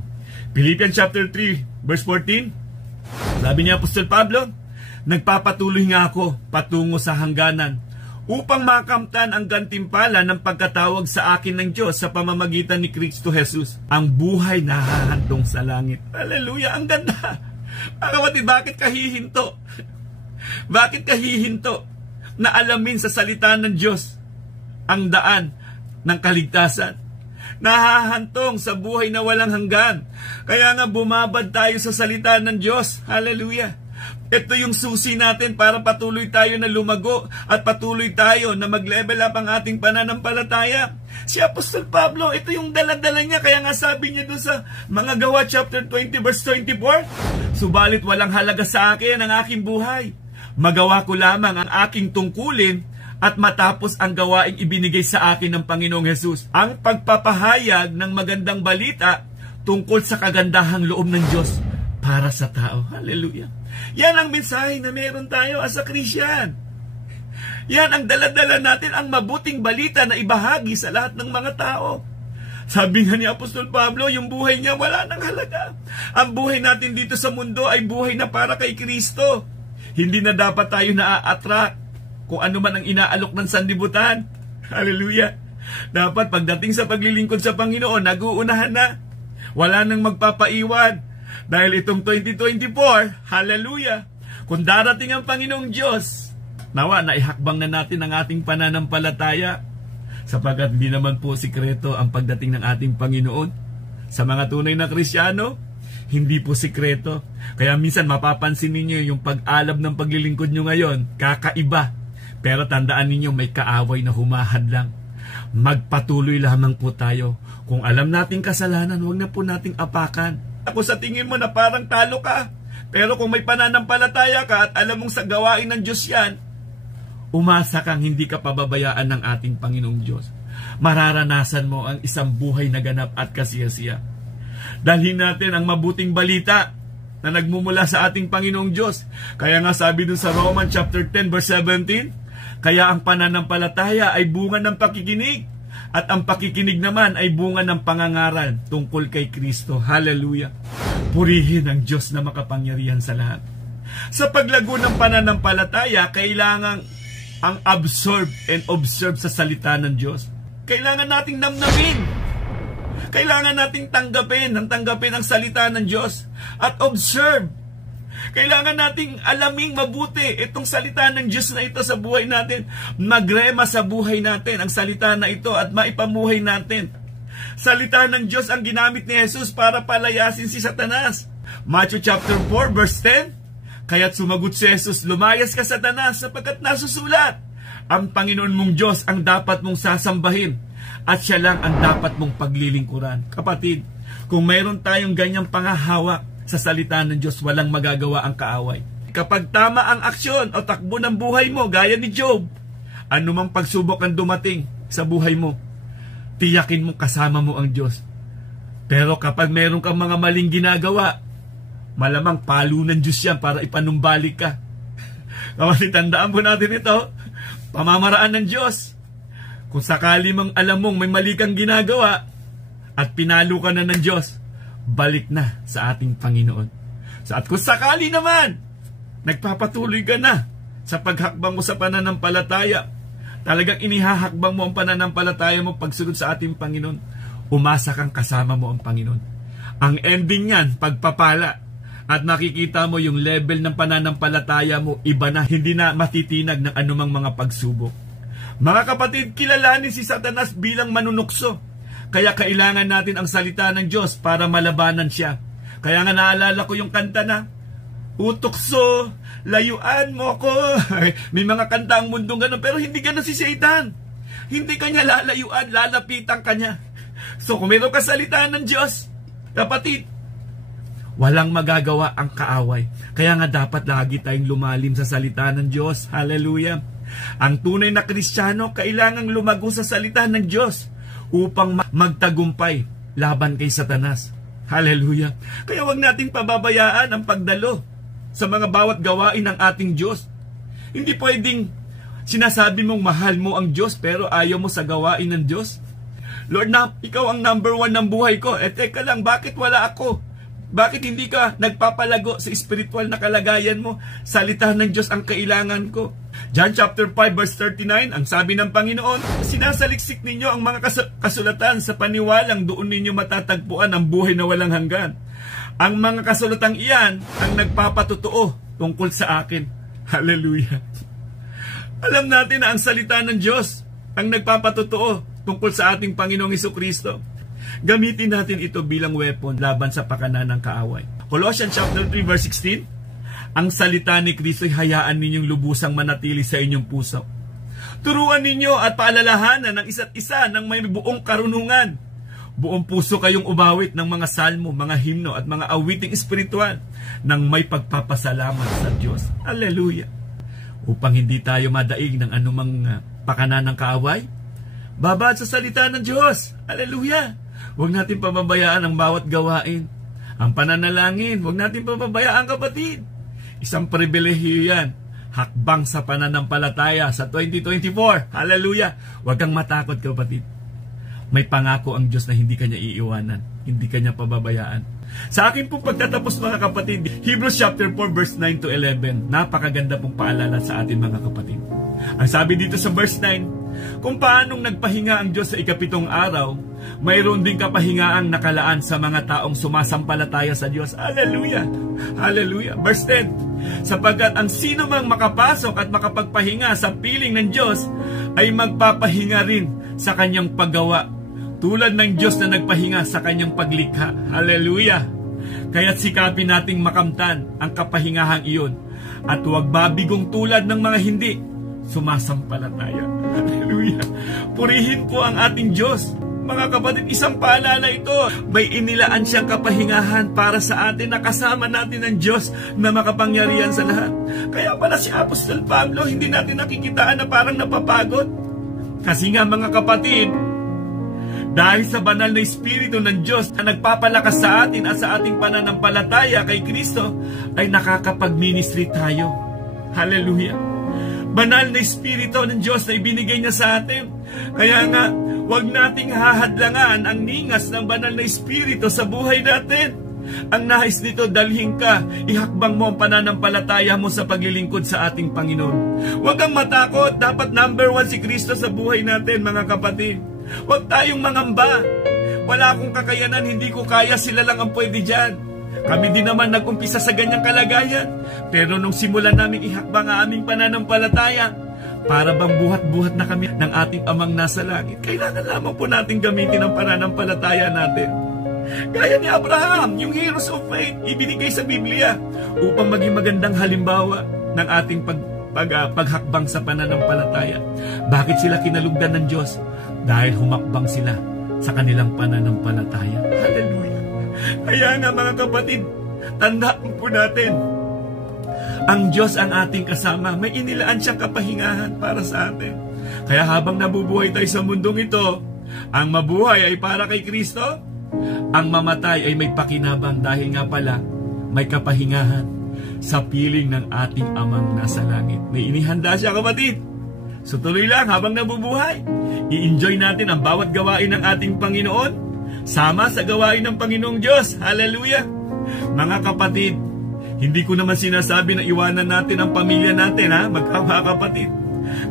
Philippians chapter 3, verse 14, sabi niya Apostol Pablo, nagpapatuloy nga ako patungo sa hangganan upang makamtan ang gantimpala ng pagkatawag sa akin ng Diyos sa pamamagitan ni Kristo Jesus, ang buhay na hahantong sa langit. Hallelujah! Ang ganda! Kapatid, bakit kahihinto? Bakit kahihinto na alamin sa salita ng Diyos ang daan ng kaligtasan? Nahahantong sa buhay na walang hanggan. Kaya nga bumabad tayo sa salita ng Diyos. Hallelujah! Ito yung susi natin para patuloy tayo na lumago at patuloy tayo na mag-level up ang ating pananampalataya. Si Apostol Pablo, ito yung dala-dala niya. Kaya nga sabi niya doon sa mga Gawa chapter 20 verse 24, subalit walang halaga sa akin ang aking buhay. Magawa ko lamang ang aking tungkulin at matapos ang gawaing ibinigay sa akin ng Panginoong Hesus. Ang pagpapahayag ng magandang balita tungkol sa kagandahang loob ng Diyos para sa tao. Hallelujah. Yan ang mensahe na meron tayo as a Christian. Yan ang daladala natin, ang mabuting balita na ibahagi sa lahat ng mga tao. Sabi nga ni Apostol Pablo, yung buhay niya wala nang halaga. Ang buhay natin dito sa mundo ay buhay na para kay Kristo. Hindi na dapat tayo na-attract kung ano man ang inaalok ng sanlibutan. Hallelujah. Dapat pagdating sa paglilingkod sa Panginoon, nag-uunahan na. Wala nang magpapaiwan. Dahil itong 2024, hallelujah, kung darating ang Panginoong Diyos, nawa, naihakbang na natin ang ating pananampalataya, sapagkat hindi naman po sikreto ang pagdating ng ating Panginoon. Sa mga tunay na Kristyano, hindi po sikreto. Kaya minsan mapapansin ninyo yung pag-alab ng paglilingkod nyo ngayon, kakaiba. Pero tandaan ninyo, may kaaway na humahad lang. Magpatuloy lamang po tayo. Kung alam nating kasalanan, huwag na po nating apakan. Ako sa tingin mo na parang talo ka. Pero kung may pananampalataya ka at alam mong sa gawain ng Diyos yan, umasa kang hindi ka pababayaan ng ating Panginoong Diyos. Mararanasan mo ang isang buhay na ganap at kasiyasiya. Dalhin natin ang mabuting balita na nagmumula sa ating Panginoong Diyos. Kaya nga sabi dun sa Romans chapter 10 verse 17, kaya ang pananampalataya ay bunga ng pakikinig, at ang pakikinig naman ay bunga ng pangangaral tungkol kay Kristo. Hallelujah. Purihin ang Diyos na makapangyarihan sa lahat. Sa paglago ng pananampalataya, kailangan ang absorb and observe sa salita ng Diyos. Kailangan nating namnamin. Kailangan nating tanggapin ang salita ng Diyos at observe. Kailangan nating alaming mabuti itong salita ng Diyos na ito sa buhay natin. Magrema sa buhay natin ang salita na ito at maipamuhay natin. Salita ng Diyos ang ginamit ni Jesus para palayasin si Satanas. Matthew chapter 4 verse 10, kaya't sumagot si Jesus, lumayas ka Satanas, sapagkat nasusulat, ang Panginoon mong Diyos ang dapat mong sasambahin at siya lang ang dapat mong paglilingkuran. Kapatid, kung mayroon tayong ganyang pangahawak sa salita ng Diyos, walang magagawa ang kaaway. Kapag tama ang aksyon o takbo ng buhay mo, gaya ni Job, anumang pagsubok ang dumating sa buhay mo, tiyakin mo kasama mo ang Diyos. Pero kapag meron kang mga maling ginagawa, malamang palo ng Diyos yan para ipanumbalik ka. Kapag tandaan po natin ito, pamamaraan ng Diyos. Kung sakali mang alam mong may mali kang ginagawa at pinalo ka na ng Diyos, balik na sa ating Panginoon. At kung sakali naman, nagpapatuloy ka na sa paghakbang mo sa pananampalataya, talagang inihahakbang mo ang pananampalataya mo pagsunod sa ating Panginoon, umasa kang kasama mo ang Panginoon. Ang ending yan, pagpapala. At makikita mo yung level ng pananampalataya mo, iba na, hindi na matitinag ng anumang mga pagsubok. Mga kapatid, kilalanin si Satanas bilang manunukso. Kaya kailangan natin ang salita ng Diyos para malabanan siya. Kaya nga naalala ko yung kanta na, utukso, layuan mo ko. May mga kanta ang mundong ganun, pero hindi ganun si Satan. Hindi kanya lalayuan, lalapitan kanya. So kung mayroon ka salita ng Diyos, kapatid, walang magagawa ang kaaway. Kaya nga dapat lagi tayong lumalim sa salita ng Diyos. Hallelujah. Ang tunay na Kristiyano, kailangang lumago sa salita ng Diyos upang magtagumpay laban kay Satanas. Hallelujah. Kaya wag nating pababayaan ang pagdalo sa mga bawat gawain ng ating Diyos. Hindi pwedeng sinasabi mong mahal mo ang Diyos pero ayaw mo sa gawain ng Diyos. Lord, ikaw ang number 1 ng buhay ko. Teka lang, bakit wala ako? Bakit hindi ka nagpapalago sa spiritual na kalagayan mo? Salita ng Diyos ang kailangan ko. John chapter 5 verse 39, ang sabi ng Panginoon, sinasaliksik ninyo ang mga kasulatan sa paniwalang doon ninyo matatagpuan ang buhay na walang hanggan. Ang mga kasulatang iyan ang nagpapatotoo tungkol sa akin. Hallelujah. Alam natin na ang salita ng Diyos ang nagpapatotoo tungkol sa ating Panginoong Hesukristo. Gamitin natin ito bilang weapon laban sa pakanan ng kaaway. Colossians chapter 3 verse 16, ang salita ni Kristo ay hayaan ninyong lubusang manatili sa inyong puso. Turuan ninyo at paalalahanan ng isa't isa ng may buong karunungan. Buong puso kayong umawit ng mga salmo, mga himno at mga awiting espiritual ng may pagpapasalamat sa Diyos. Hallelujah. upang hindi tayo madaig ng anumang pakanan ng kaaway? Babad sa salita ng Diyos. Hallelujah! Huwag natin pababayaan ang bawat gawain. Ang pananalangin, huwag natin pababayaan, kapatid. Isang pribilehiyo yan. Hakbang sa pananampalataya sa 2024. Hallelujah! Huwag kang matakot, kapatid. May pangako ang Diyos na hindi kanya iiwanan. Hindi kanya pababayaan. Sa akin pong pagtatapos, mga kapatid, Hebrews chapter 4 verse 9 to 11, napakaganda pong paalala sa atin, mga kapatid. Ang sabi dito sa verse 9, kung paanong nagpahinga ang Diyos sa ikapitong araw, mayroon ding kapahingaang nakalaan sa mga taong sumasampalataya sa Diyos. Hallelujah! Hallelujah! Verse 10, sapagkat ang sino mang makapasok at makapagpahinga sa piling ng Diyos ay magpapahinga rin sa kanyang paggawa, tulad ng Diyos na nagpahinga sa kanyang paglikha. Hallelujah! Kaya't sikapin nating makamtan ang kapahingahang iyon at huwag babigong tulad ng mga hindi sumasampalataya. Hallelujah! Purihin po ang ating Diyos. Mga kapatid, isang paalala ito. May inilaan siyang kapahingahan para sa atin na kasama natin ang Diyos na makapangyarihan sa lahat. Kaya pala si Apostol Pablo, hindi natin nakikitaan na parang napapagod. Kasi nga, mga kapatid, dahil sa banal na Espiritu ng Diyos na nagpapalakas sa atin at sa ating pananampalataya kay Kristo, ay nakakapag-ministry tayo. Hallelujah! Banal na Espiritu ng Diyos na ibinigay niya sa atin. Kaya nga, huwag nating hahadlangan ang ningas ng banal na Espiritu sa buhay natin. Ang nais nito, dalhin ka, ihakbang mo ang pananampalataya mo sa paglilingkod sa ating Panginoon. Huwag kang matakot, dapat number 1 si Kristo sa buhay natin, mga kapatid. Huwag tayong mangamba. Wala akong kakayanan, hindi ko kaya, sila lang ang pwede dyan. Kami din naman nag-umpisa sa ganyang kalagayan. Pero nung simulan namin ihakbang ang aming pananampalataya, para bang buhat-buhat na kami ng ating amang nasa langit, kailangan lamang po natin gamitin ang pananampalataya natin. Gaya ni Abraham, yung heroes of faith, ibinigay sa Biblia upang maging magandang halimbawa ng ating paghakbang sa pananampalataya. Bakit sila kinalugdan ng Diyos? Dahil humakbang sila sa kanilang pananampalataya. Hallelujah! Kaya nga, mga kapatid, tandaan po natin, ang Diyos ang ating kasama. May inilaan siyang kapahingahan para sa atin. Kaya habang nabubuhay tayo sa mundong ito, ang mabuhay ay para kay Kristo, ang mamatay ay may pakinabang dahil nga pala may kapahingahan sa piling ng ating amang nasa langit. May inihanda siya, kapatid. So tuloy lang habang nabubuhay. I-enjoy natin ang bawat gawain ng ating Panginoon. Sama sa gawain ng Panginoong Diyos. Hallelujah! Mga kapatid, hindi ko naman sinasabi na iwanan natin ang pamilya natin, ha? Magkakapatid.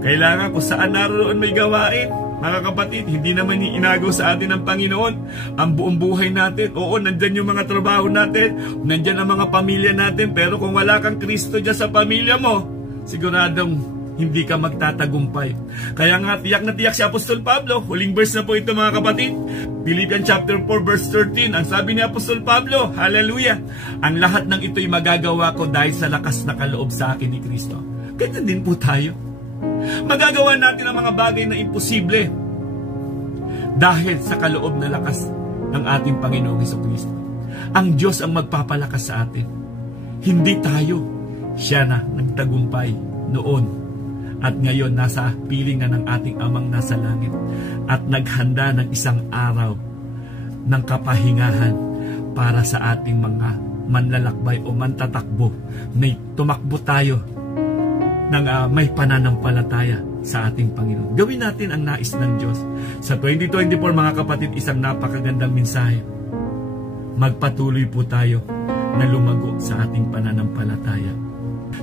Kailangan kung saan naroon may gawain, mga kapatid, hindi naman inago sa atin ng Panginoon ang buong buhay natin. Oo, nandyan yung mga trabaho natin, nandyan ang mga pamilya natin, pero kung wala kang Kristo dyan sa pamilya mo, siguradong hindi ka magtatagumpay. Kaya nga, tiyak na tiyak si Apostol Pablo. Huling verse na po ito, mga kapatid. Philippians chapter 4 verse 13. Ang sabi ni Apostol Pablo, hallelujah, ang lahat ng ito'y magagawa ko dahil sa lakas na kaloob sa akin ni Kristo. Ganyan din po tayo. Magagawa natin ang mga bagay na imposible dahil sa kaloob na lakas ng ating Panginoong Jesucristo. Ang Diyos ang magpapalakas sa atin. Hindi tayo. Siya na nagtagumpay noon. At ngayon, nasa piling na ng ating amang nasa langit. At naghanda ng isang araw ng kapahingahan para sa ating mga manlalakbay o mantatakbo. May tumakbo tayo ng may pananampalataya sa ating Panginoon. Gawin natin ang nais ng Diyos. Sa 2024, mga kapatid, isang napakagandang mensahe. Magpatuloy po tayo na lumago sa ating pananampalataya.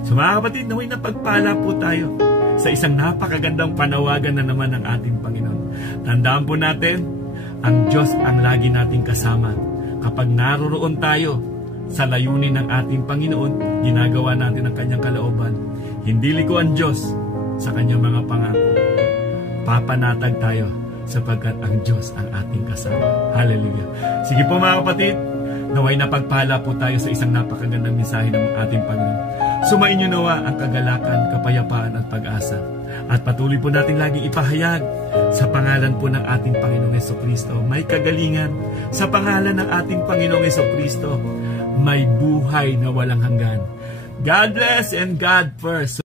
So mga kapatid, naway na pagpala po tayo sa isang napakagandang panawagan na naman ng ating Panginoon. Tandaan po natin, ang Diyos ang lagi nating kasama. Kapag naroroon tayo sa layunin ng ating Panginoon, ginagawa natin ang kanyang kalooban. Hindi liko ang Diyos sa kanyang mga pangako. Papanatag tayo sapagkat ang Diyos ang ating kasama. Hallelujah. Sige po, mga kapatid, naway na pagpala po tayo sa isang napakagandang mensahe ng ating Panginoon. Sumainyo nawa ang kagalakan, kapayapaan at pag-asa. At patuloy po natin lagi ipahayag sa pangalan po ng ating Panginoong Jesucristo. May kagalingan sa pangalan ng ating Panginoong Jesucristo. May buhay na walang hanggan. God bless and God first.